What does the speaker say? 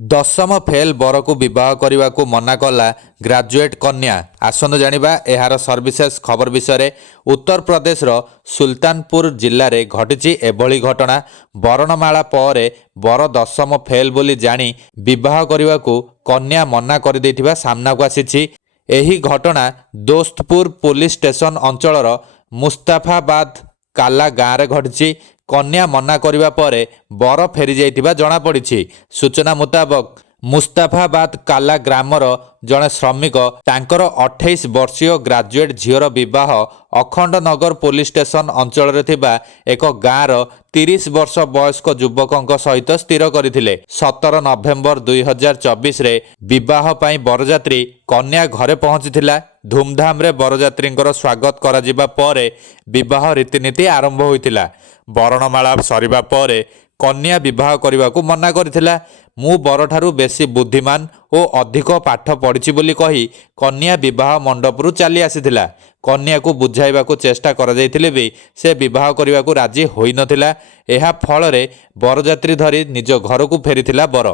ଦଶମ ଫେଲ୍ ବରକୁ ବିବାହ କରିବାକୁ ମନା କଲା ଗ୍ରାଜୁଏଟ୍ କନ୍ୟା। ଆସନ୍ତୁ ଜାଣିବା ଏହାର ସର୍ବିଶେଷ ଖବର ବିଷୟରେ। ଉତ୍ତରପ୍ରଦେଶର ସୁଲତାନପୁର ଜିଲ୍ଲାରେ ଘଟିଛି ଏଭଳି ଘଟଣା। ବରଣମାଳା ପରେ ବର ଦଶମ ଫେଲ୍ ବୋଲି ଜାଣି ବିବାହ କରିବାକୁ କନ୍ୟା ମନା କରିଦେଇଥିବା ସାମ୍ନାକୁ ଆସିଛି। ଏହି ଘଟଣା ଦୋସ୍ତପୁର ପୋଲିସ ଷ୍ଟେସନ ଅଞ୍ଚଳର ମୁସ୍ତାଫାବାଦ କାଲା ଗାଁରେ ଘଟିଛି। କନ୍ୟା ମନା କରିବା ପରେ ବର ଫେରିଯାଇଥିବା ଜଣାପଡ଼ିଛି। ସୂଚନା ମୁତାବକ ମୁସ୍ତାଫାବାଦ କାଲା ଗ୍ରାମର ଜଣେ ଶ୍ରମିକ ତାଙ୍କର 28 ବର୍ଷୀୟ ଗ୍ରାଜୁଏଟ୍ ଝିଅର ବିବାହ ଅଖଣ୍ଡନଗର ପୋଲିସ ଷ୍ଟେସନ ଅଞ୍ଚଳରେ ଥିବା ଏକ ଗାଁର 30 ବର୍ଷ ବୟସ୍କ ଯୁବକଙ୍କ ସହିତ ସ୍ଥିର କରିଥିଲେ। 17 ନଭେମ୍ବର 2024ରେ ବିବାହ ପାଇଁ ବରଯାତ୍ରୀ କନ୍ୟା ଘରେ ପହଞ୍ଚିଥିଲା। ଧୁମଧାମରେ ବରଯାତ୍ରୀଙ୍କର ସ୍ୱାଗତ କରାଯିବା ପରେ ବିବାହ ରୀତିନୀତି ଆରମ୍ଭ ହୋଇଥିଲା। ବରଣମାଳା ସରିବା ପରେ କନ୍ୟା ବିବାହ କରିବାକୁ ମନା କରିଥିଲା। ମୁଁ ବରଠାରୁ ବେଶୀ ବୁଦ୍ଧିମାନ ଓ ଅଧିକ ପାଠ ପଢ଼ିଛି ବୋଲି କହି କନ୍ୟା ବିବାହ ମଣ୍ଡପରୁ ଚାଲି ଆସିଥିଲା। କନ୍ୟାକୁ ବୁଝାଇବାକୁ ଚେଷ୍ଟା କରାଯାଇଥିଲେ ବି ସେ ବିବାହ କରିବାକୁ ରାଜି ହୋଇନଥିଲା। ଏହା ଫଳରେ ବରଯାତ୍ରୀ ଧରି ନିଜ ଘରକୁ ଫେରିଥିଲା ବର।